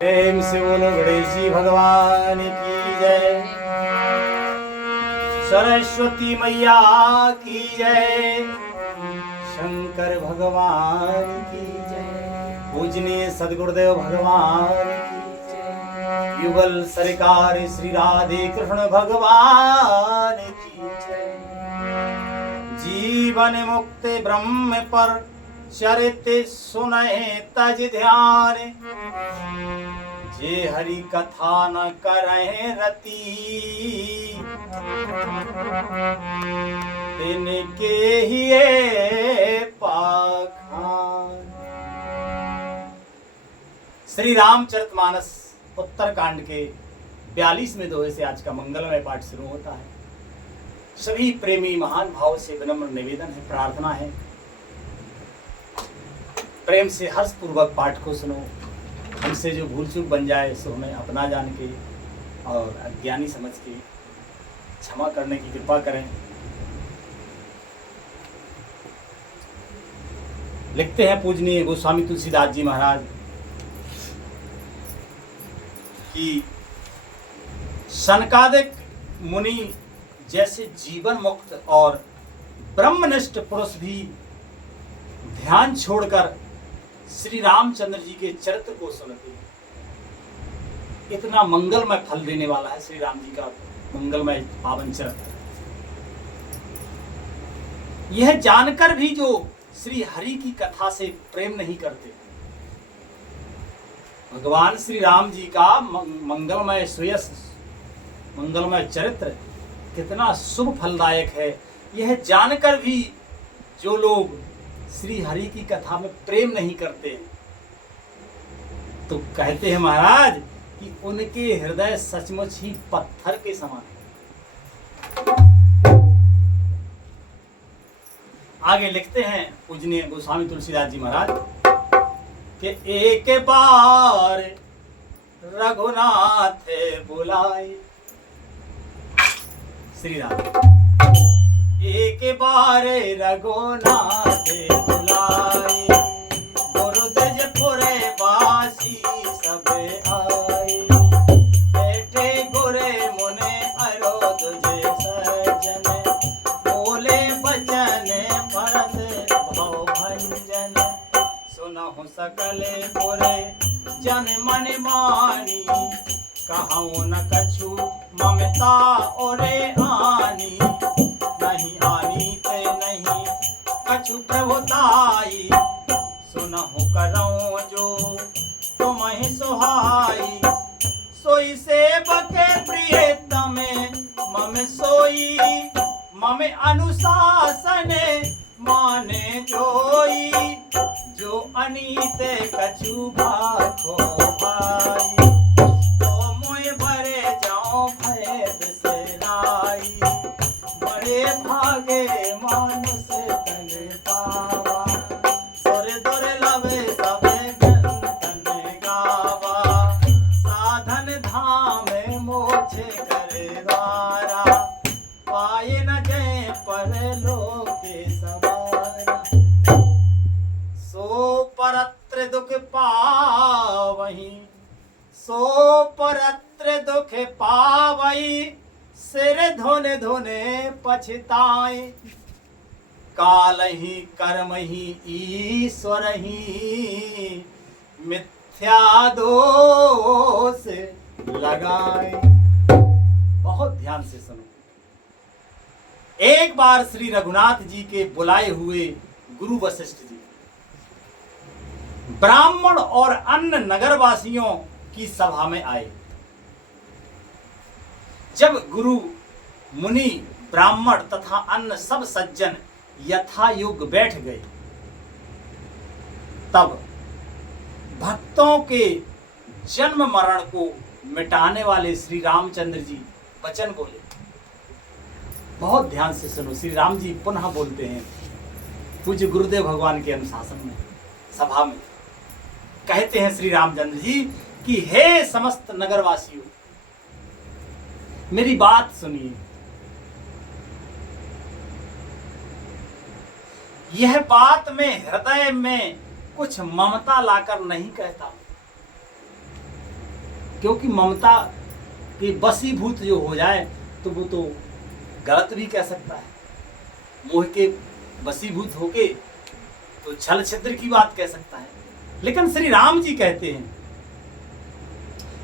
प्रेम से बोलो गणेश जी भगवान की जय। सरस्वती मैया की जय। शंकर भगवान की जय। पूजनीय सदगुरुदेव भगवान की जय। युगल सरकार श्री राधे कृष्ण भगवान की जय। जीवन मुक्त ब्रह्म पर चरित सुनहि तज ध्यान। जे हरि कथा न करहि रति, तिनके हिये पाखान। श्री रामचरितमानस उत्तरकांड के 42वें दोहे से आज का मंगलमय पाठ शुरू होता है। सभी प्रेमी महान भाव से विनम्र निवेदन है, प्रार्थना है, प्रेम से हर्ष पूर्वक पाठ को सुनो। हमसे जो भूल चूक बन जाए सो हमें अपना जान के और अज्ञानी समझ के क्षमा करने की कृपा करें। लिखते हैं पूजनीय गोस्वामी तुलसीदास जी महाराज कि सनकादिक मुनि जैसे जीवन मुक्त और ब्रह्मनिष्ठ पुरुष भी ध्यान छोड़कर श्री रामचंद्र जी के चरित्र को सुनते हैं। इतना मंगलमय फल देने वाला है श्री राम जी का मंगलमय पावन चरित्र। यह जानकर भी जो श्री हरि की कथा से प्रेम नहीं करते, भगवान श्री राम जी का मंगलमय सुयश मंगलमय चरित्र कितना शुभ फलदायक है, यह जानकर भी जो लोग श्री हरि की कथा में प्रेम नहीं करते तो कहते हैं महाराज कि उनके हृदय सचमुच ही पत्थर के समान है। आगे लिखते हैं पूजनीय गोस्वामी तुलसीदास जी महाराज कि एक बार रघुनाथ बुलाए। श्री राम एक बार रघुनाथ बुलाए, गुरुद्वजपुरे वासी सब आए। बैठे गुरे मुने अरोध्य सज्जन, बोले बचन भरत भव भंजन। सुनहु सकल पुरे जन मन मानी, कहूँ न कछु ममता ओरे आनी। नहीं आनी ते नहीं कछु प्रभुताई, सुनहु करऊं जो तुम्हें सुहाई। सोई सेवक प्रिय तमे मम सोई, मम अनुशासन माने जोई। जो अनीत कछु भाखो भाई, तो मोय भरे जाऊं भय बिसराई। बड़े भागे मानुष तन पावा, सुर दुर्लभ सब तन गावा। साधन धाम मोक्ष करे द्वारा, पाए न जय परलोक सवारा। सो परत्र दुख पावहीं, सो परत्र दुख पावहीं। सिर धोने धोने पछताए, काल ही कर्म ही ईश्वर ही। मिथ्या दोष लगाए। बहुत ध्यान से सुनो। एक बार श्री रघुनाथ जी के बुलाए हुए गुरु वशिष्ठ जी ब्राह्मण और अन्य नगरवासियों की सभा में आए। जब गुरु मुनि ब्राह्मण तथा अन्य सब सज्जन यथा योग बैठ गए, तब भक्तों के जन्म मरण को मिटाने वाले श्री रामचंद्र जी वचन बोले। बहुत ध्यान से सुनो। श्री राम जी पुनः बोलते हैं पूज्य गुरुदेव भगवान के अनुशासन में सभा में। कहते हैं श्री रामचंद्र जी कि हे समस्त नगरवासियों, मेरी बात सुनिए। यह बात मैं हृदय में कुछ ममता लाकर नहीं कहता, क्योंकि ममता की वशीभूत जो हो जाए तो वो तो गलत भी कह सकता है, मोह के वशीभूत होके तो छल छिद्र की बात कह सकता है। लेकिन श्री राम जी कहते हैं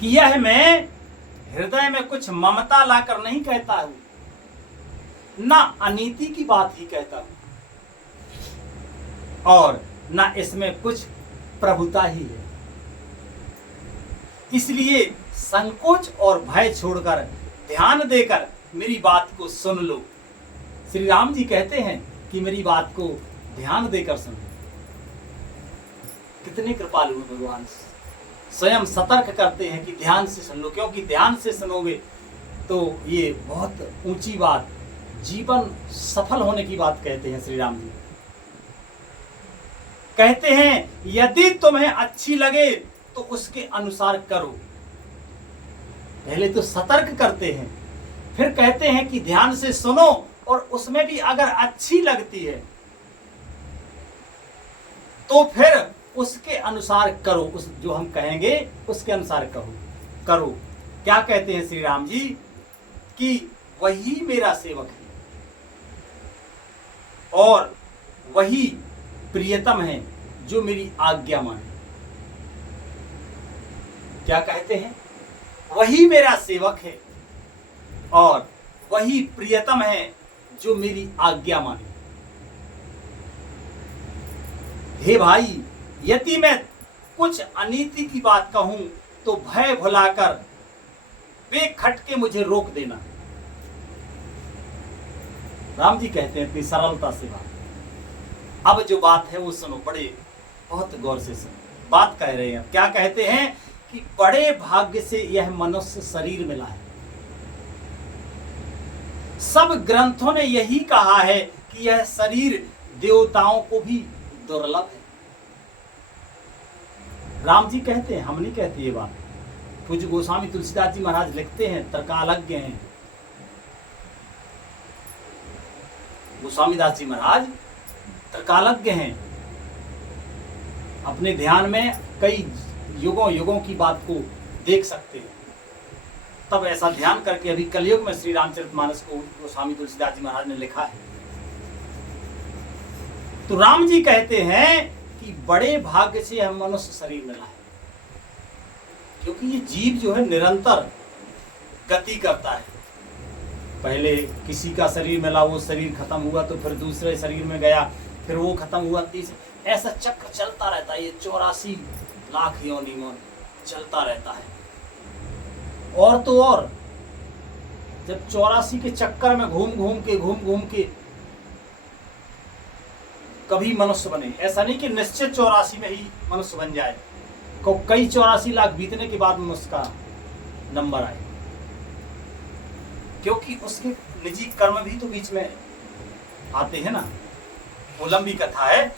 कि यह मैं हृदय में कुछ ममता लाकर नहीं कहता हूं, ना अनीति की बात ही कहता हूं, और ना इसमें कुछ प्रभुता ही है। इसलिए संकोच और भय छोड़कर ध्यान देकर मेरी बात को सुन लो। श्री राम जी कहते हैं कि मेरी बात को ध्यान देकर सुनो। कितने कृपालु हैं भगवान, स्वयं सतर्क करते हैं कि ध्यान से सुन लो, क्योंकि ध्यान से सुनोगे तो ये बहुत ऊंची बात, जीवन सफल होने की बात कहते हैं श्री राम जी। कहते हैं यदि तुम्हें अच्छी लगे तो उसके अनुसार करो। पहले तो सतर्क करते हैं, फिर कहते हैं कि ध्यान से सुनो, और उसमें भी अगर अच्छी लगती है तो फिर उसके अनुसार करो, उस जो हम कहेंगे उसके अनुसार करो। क्या कहते हैं श्री राम जी कि वही मेरा सेवक है और वही प्रियतम है जो मेरी आज्ञा माने। क्या कहते हैं? वही मेरा सेवक है और वही प्रियतम है जो मेरी आज्ञा माने। हे भाई, यदि मैं कुछ अनीति की बात कहूं तो भय भुलाकर बेखटके मुझे रोक देना। राम जी कहते हैं इतनी सरलता से बात। अब जो बात है वो सुनो, बड़े बहुत गौर से सुनो। बात कह रहे हैं, क्या कहते हैं कि बड़े भाग्य से यह मनुष्य शरीर मिला है। सब ग्रंथों ने यही कहा है कि यह शरीर देवताओं को भी दुर्लभ है। राम जी कहते हैं, हम नहीं कहते ये बात। पूज्य गोस्वामी तुलसीदास जी महाराज लिखते हैं, तर्कालज्ञ हैं गोस्वामी दास जी महाराज, तर्कालज्ञ हैं। अपने ध्यान में कई युगों की बात को देख सकते हैं। तब ऐसा ध्यान करके अभी कलयुग में श्री रामचरितमानस को गोस्वामी तुलसीदास जी महाराज ने लिखा है। तो राम जी कहते हैं कि बड़े भाग्य से यह मनुष्य शरीर मिला है, क्योंकि ये जीव जो है निरंतर गति करता है। पहले किसी का शरीर मिला, वो शरीर खत्म हुआ तो फिर दूसरे शरीर में गया, फिर वो खत्म हुआ, तीसरे, ऐसा चक्र चलता रहता है। ये 84 लाख योनि में चलता रहता है। और तो और जब 84 के चक्कर में घूम घूम के कभी मनुष्य बने, ऐसा नहीं कि निश्चित 84 में ही मनुष्य बन जाए, कई 84 लाख बीतने के बाद मनुष्य का नंबर आए, क्योंकि उसके निजी कर्म भी तो बीच में आते हैं ना। वो लंबी कथा है,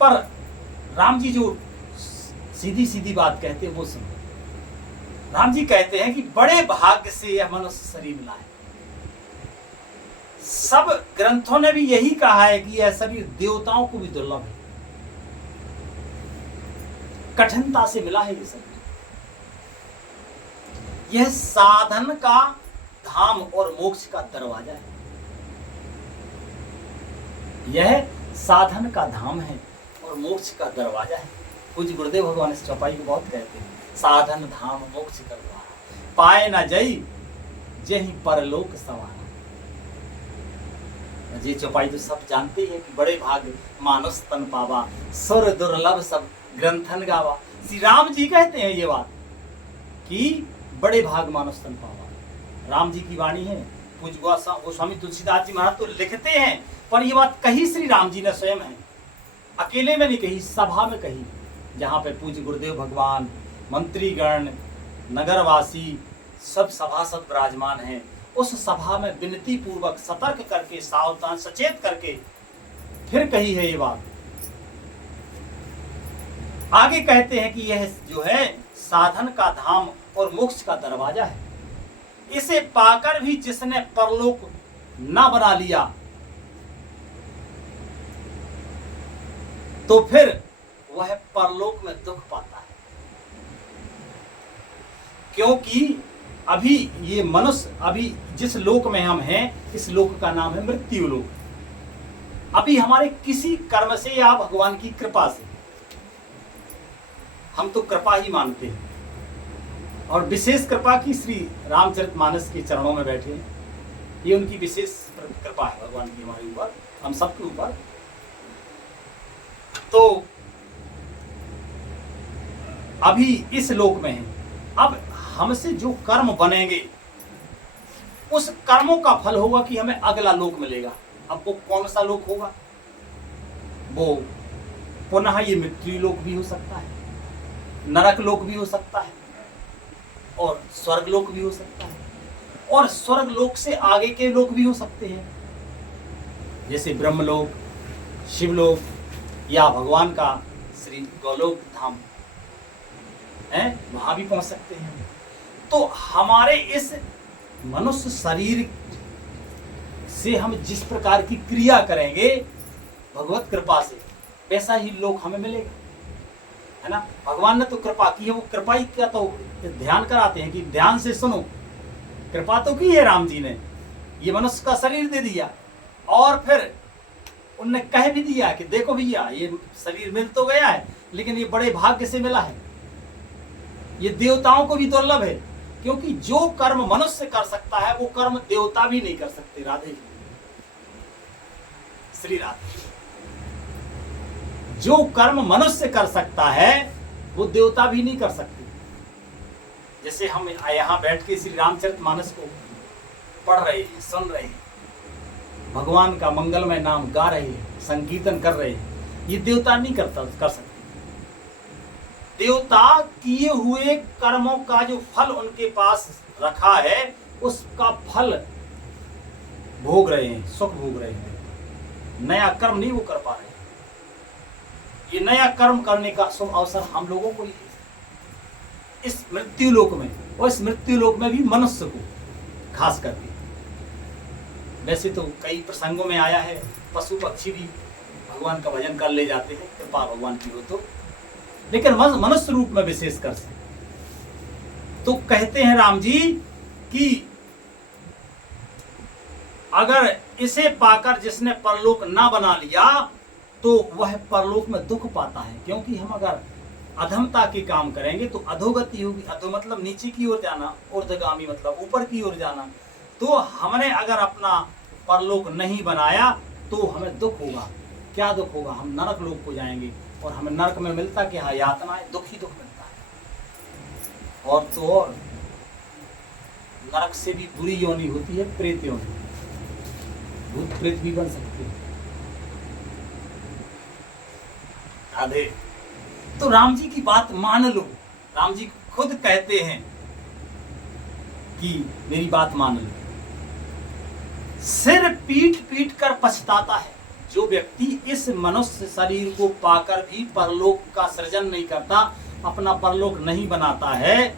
पर राम जी जो सीधी सीधी बात कहते हैं वो सुनो। राम जी कहते हैं कि बड़े भाग्य से यह मनुष्य शरीर मिला है। सब ग्रंथों ने भी यही कहा है कि यह शरीर देवताओं को भी दुर्लभ है, कठिनता से मिला है ये शरीर। यह साधन का धाम और मोक्ष का दरवाजा है। यह साधन का धाम है और मोक्ष का दरवाजा है। पूज्य गुरुदेव भगवान इस चौपाई को बहुत कहते हैं, साधन धाम मोक्ष का द्वार, पाए न जई जही परलोक सवारा। ये चौपाई तो सब जानते हैं कि बड़े भाग मानस तन पावा, सुर दुर्लभ सब ग्रंथन गावा। श्री राम जी कहते हैं ये बात कि बड़े भाग मानस तन पावा। राम जी की वाणी है। पूज्य गोस्वामी तुलसीदास जी महाराज तो लिखते हैं, पर ये बात कही श्री राम जी ने स्वयं है, अकेले में नहीं कही, सभा में कही, जहाँ पे पूज्य गुरुदेव भगवान, मंत्रीगण, नगरवासी सब सभासद विराजमान हैं। उस सभा में विनती पूर्वक सतर्क करके, सावधान सचेत करके फिर कही है ये बात। आगे कहते हैं कि यह जो है साधन का धाम और मोक्ष का दरवाजा है। इसे पाकर भी जिसने परलोक ना बना लिया तो फिर वह परलोक में दुख पाता है। क्योंकि अभी ये मनुष्य, अभी जिस लोक में हम हैं, इस लोक का नाम है मृत्यु लोक। अभी हमारे किसी कर्म से या भगवान की कृपा से, हम तो कृपा ही मानते हैं, और विशेष कृपा की श्री रामचरितमानस के चरणों में बैठे हैं। ये उनकी विशेष कृपा है भगवान की हमारे ऊपर, हम सबके ऊपर। तो अभी इस लोक में है, अब हमसे जो कर्म बनेंगे उस कर्मों का फल होगा कि हमें अगला लोक मिलेगा। अब वो कौन सा लोक होगा? वो पुनः ये मृत्यु लोक भी हो सकता है, नरक लोक भी हो सकता है, और स्वर्ग लोक भी हो सकता है, और स्वर्ग लोक से आगे के लोक भी हो सकते हैं, जैसे ब्रह्मलोक, शिवलोक, या भगवान का श्री गोलोक धाम है, वहां भी पहुंच सकते हैं। तो हमारे इस मनुष्य शरीर से हम जिस प्रकार की क्रिया करेंगे भगवत कृपा से, वैसा ही लोक हमें मिलेगा, है ना। भगवान ने तो कृपा की है, वो कृपा ही क्या, तो ध्यान कराते हैं कि ध्यान से सुनो, कृपा तो की है राम जी ने, ये मनुष्य का शरीर दे दिया, और फिर उनने कह भी दिया कि देखो भैया ये शरीर मिल तो गया है, लेकिन ये बड़े भाग्य से मिला है, ये देवताओं को भी दुर्लभ है, क्योंकि जो कर्म मनुष्य कर सकता है वो कर्म देवता भी नहीं कर सकते। राधे श्री राधे। जो कर्म मनुष्य कर सकता है वो देवता भी नहीं कर सकते। जैसे हम यहाँ बैठ के श्री रामचरितमानस को पढ़ रहे हैं, सुन रहे हैं, भगवान का मंगलमय नाम गा रहे हैं, संकीर्तन कर रहे हैं, ये देवता नहीं कर सकते। देवता किए हुए कर्मों का जो फल उनके पास रखा है उसका फल भोग रहे हैं, सुख भोग रहे हैं, नया कर्म नहीं वो कर पा रहे। ये नया कर्म करने का शुभ अवसर हम लोगों को ही इस मृत्यु लोक में, और इस मृत्यु लोक में भी मनुष्य को खास करके। वैसे तो कई प्रसंगों में आया है, पशु पक्षी भी भगवान का भजन कर ले जाते हैं, कृपा भगवान की हो तो, लेकिन मनुष्य रूप में विशेषकर से तो कहते हैं राम जी कि अगर इसे पाकर जिसने परलोक ना बना लिया तो वह परलोक में दुख पाता है। क्योंकि हम अगर अधमता के काम करेंगे तो अधोगति होगी, अधो मतलब नीचे की ओर जाना, ऊर्ध्वगामी मतलब ऊपर की ओर जाना। तो हमने अगर अपना परलोक नहीं बनाया तो हमें दुख होगा। क्या दुख होगा? हम नरक लोक को जाएंगे, और हमें नरक में मिलता क्या है? यातना है, दुख ही दुख मिलता है। और तो और नरक से भी बुरी योनि होती है प्रेत योनि, भूत प्रेत भी बन सकते हैं। राधे। तो राम जी की बात मान लो, राम जी खुद कहते हैं कि मेरी बात मान लो। सिर पीट पीट कर पछताता है जो व्यक्ति इस मनुष्य शरीर को पाकर भी परलोक का सृजन नहीं करता, अपना परलोक नहीं बनाता है,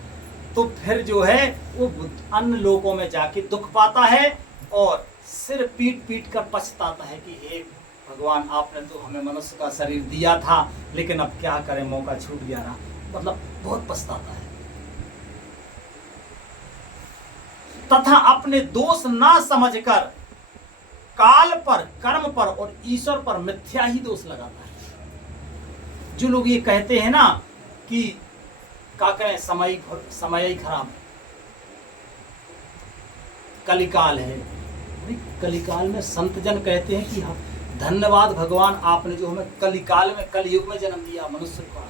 तो फिर जो है वो अन्य लोकों में जाके दुख पाता है, और सिर पीट पीट कर पछताता है कि हे भगवान, आपने तो हमें मनुष्य का शरीर दिया था, लेकिन अब क्या करें, मौका छूट गया ना। मतलब बहुत पछताता है, तथा अपने दोष ना समझकर काल पर, कर्म पर और ईश्वर पर मिथ्या ही दोष लगाता है। जो लोग ये कहते हैं ना कि क्या करें, समय ही खराब है, कलिकाल है। कलिकाल में संत जन कहते हैं कि हाँ, धन्यवाद भगवान, आपने जो हमें कलिकाल में, कलयुग में जन्म दिया मनुष्य को।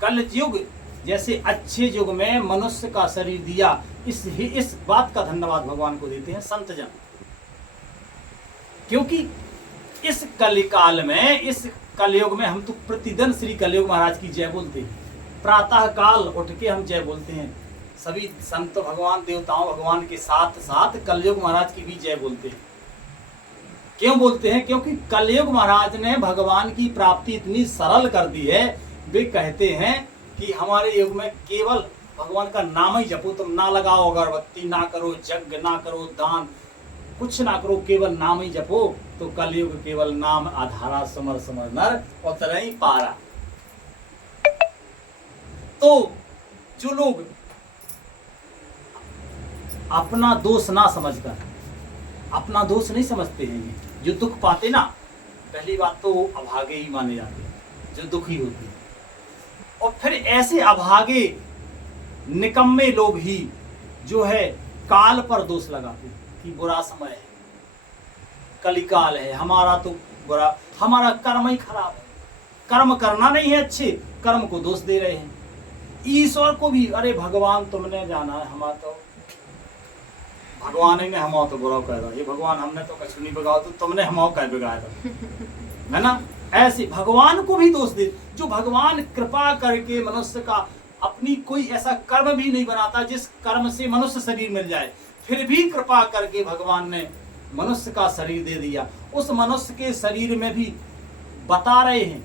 कलयुग जैसे अच्छे युग में मनुष्य का शरीर दिया, इस बात का धन्यवाद भगवान को देते हैं संत जन। क्योंकि इस कलिकाल में, इस कलयुग में हम तो प्रतिदिन श्री कलयुग महाराज की जय बोलते हैं। प्रातः काल उठ के हम जय बोलते हैं। सभी संत भगवान, देवताओं भगवान के साथ साथ कलयुग महाराज की भी जय बोलते हैं। क्यों बोलते हैं? क्योंकि कलयुग महाराज ने भगवान की प्राप्ति इतनी सरल कर दी है। वे कहते हैं कि हमारे युग में केवल भगवान का नाम ही जपो, तुम ना लगाओ अगरबत्ती, ना करो यज्ञ, ना करो दान, कुछ ना करो, केवल नाम ही जपो। तो कलयुग केवल नाम आधारा, समर समर नर और तरई पारा। तो जो लोग अपना दोष ना समझकर, अपना दोष नहीं समझते हैं, ये जो दुख पाते ना, पहली बात तो वो अभागे ही माने जाते हैं, जो दुखी होते हैं। और फिर ऐसे अभागे निकम्मे लोग ही जो है काल पर दोष लगाते हैं कि बुरा समय है, कलिकाल है, हमारा तो बुरा, हमारा कर्म ही खराब है, कर्म करना नहीं है, अच्छे कर्म को दोष दे रहे हैं। ईश्वर को भी, अरे भगवान तुमने जाना है, हमारा तो भगवान ही ने हमारा तो बुरा कह रहा, ये भगवान हमने तो कछु नहीं बिगाड़ा, तो तुमने हमारा कह बिगाड़ा है ना। ऐसे भगवान को भी दोष दे, जो भगवान कृपा करके मनुष्य का अपनी कोई ऐसा कर्म भी नहीं बनाता जिस कर्म से मनुष्य शरीर मिल जाए, फिर भी कृपा करके भगवान ने मनुष्य का शरीर दे दिया। उस मनुष्य के शरीर में भी बता रहे हैं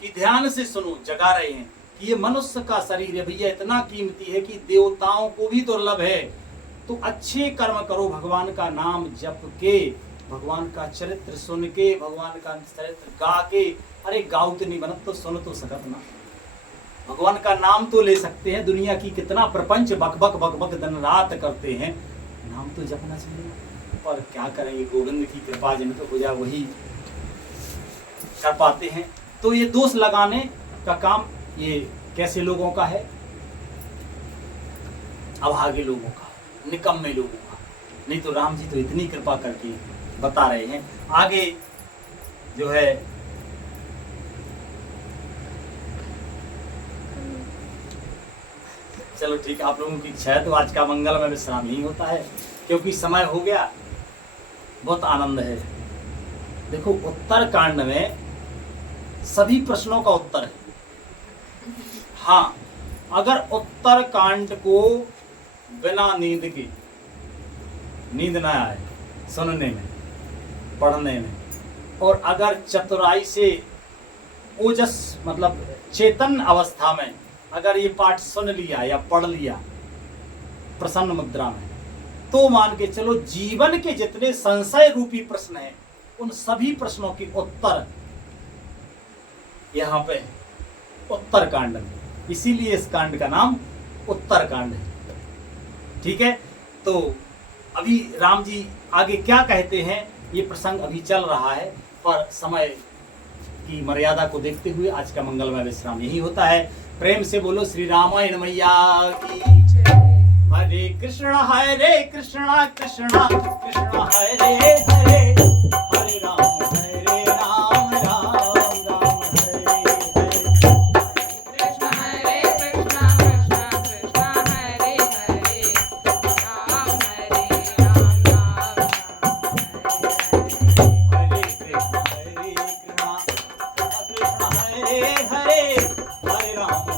कि ध्यान से सुनो, जगा रहे हैं कि ये मनुष्य का शरीर है भैया, इतना कीमती है कि देवताओं को भी दुर्लभ है, तो अच्छे कर्म करो, भगवान का नाम जप के, भगवान का चरित्र सुन के, भगवान का चरित्र गा के, अरे गाओ तो नहीं बनत तो सुन तो सकत ना, भगवान का नाम तो ले सकते हैं। दुनिया की कितना प्रपंच बक बक बक बक दिन रात करते हैं, नाम तो जपना चाहिए। पर क्या करेंगे, गोविंद की कृपा जिन पे हो जाए वही कर पाते हैं। तो ये दोष लगाने का काम ये कैसे लोगों का है, अभागे लोगों का, निकम्मे लोगों का। नहीं तो राम जी तो इतनी कृपा करके बता रहे हैं। आगे जो है चलो ठीक है, आप लोगों की इच्छा है तो आज का मंगल में विश्राम ही होता है, क्योंकि समय हो गया। बहुत आनंद है। देखो उत्तर कांड में सभी प्रश्नों का उत्तर है। हाँ, अगर उत्तर कांड को बिना नींद के, नींद ना आए सुनने में, पढ़ने में, और अगर चतुराई से ओजस मतलब चेतन अवस्था में अगर ये पाठ सुन लिया या पढ़ लिया प्रसन्न मुद्रा में, तो मान के चलो जीवन के जितने संशय रूपी प्रश्न हैं उन सभी प्रश्नों के उत्तर यहाँ पे उत्तर कांड में, इसीलिए इस कांड का नाम उत्तर कांड है। ठीक है, तो अभी राम जी आगे क्या कहते हैं ये प्रसंग अभी चल रहा है, पर समय की मर्यादा को देखते हुए आज का मंगलमय विश्राम यही होता है। प्रेम से बोलो श्री रामायण मैया की जय। हरे कृष्णा कृष्णा कृष्णा हरे हरे, हरे राम राम राम हरे हरे। कृष्ण कृष्ण कृष्ण हरे हरे, राम राम राम हरे कृष्ण कृष्ण हरे हरे,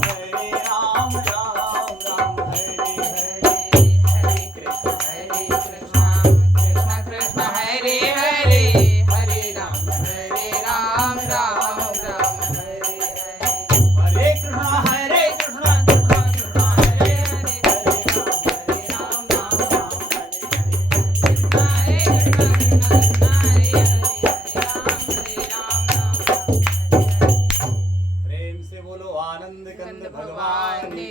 हरे राम राम राम हरे हरे। हरे कृष्ण कृष्ण कृष्ण हरे हरे, हरे राम राम राम हरे हरे। हरे कृष्ण कृष्ण हरे हरे, हरे राम राम हरे हरे। प्रेम से बोलो आनंद कंद भगवान की,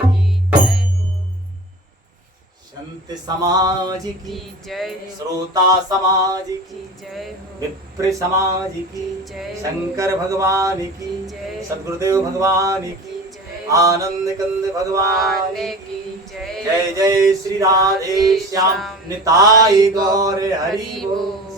संत समाज की जय, श्रोता समाज की जय हो, विप्र समाज की जय। शंकर भगवान की जय। सदगुरुदेव भगवान की जय। आनंद कंद भगवान की जय। जय जय श्री राधे श्याम निताई गौर हरि बोल।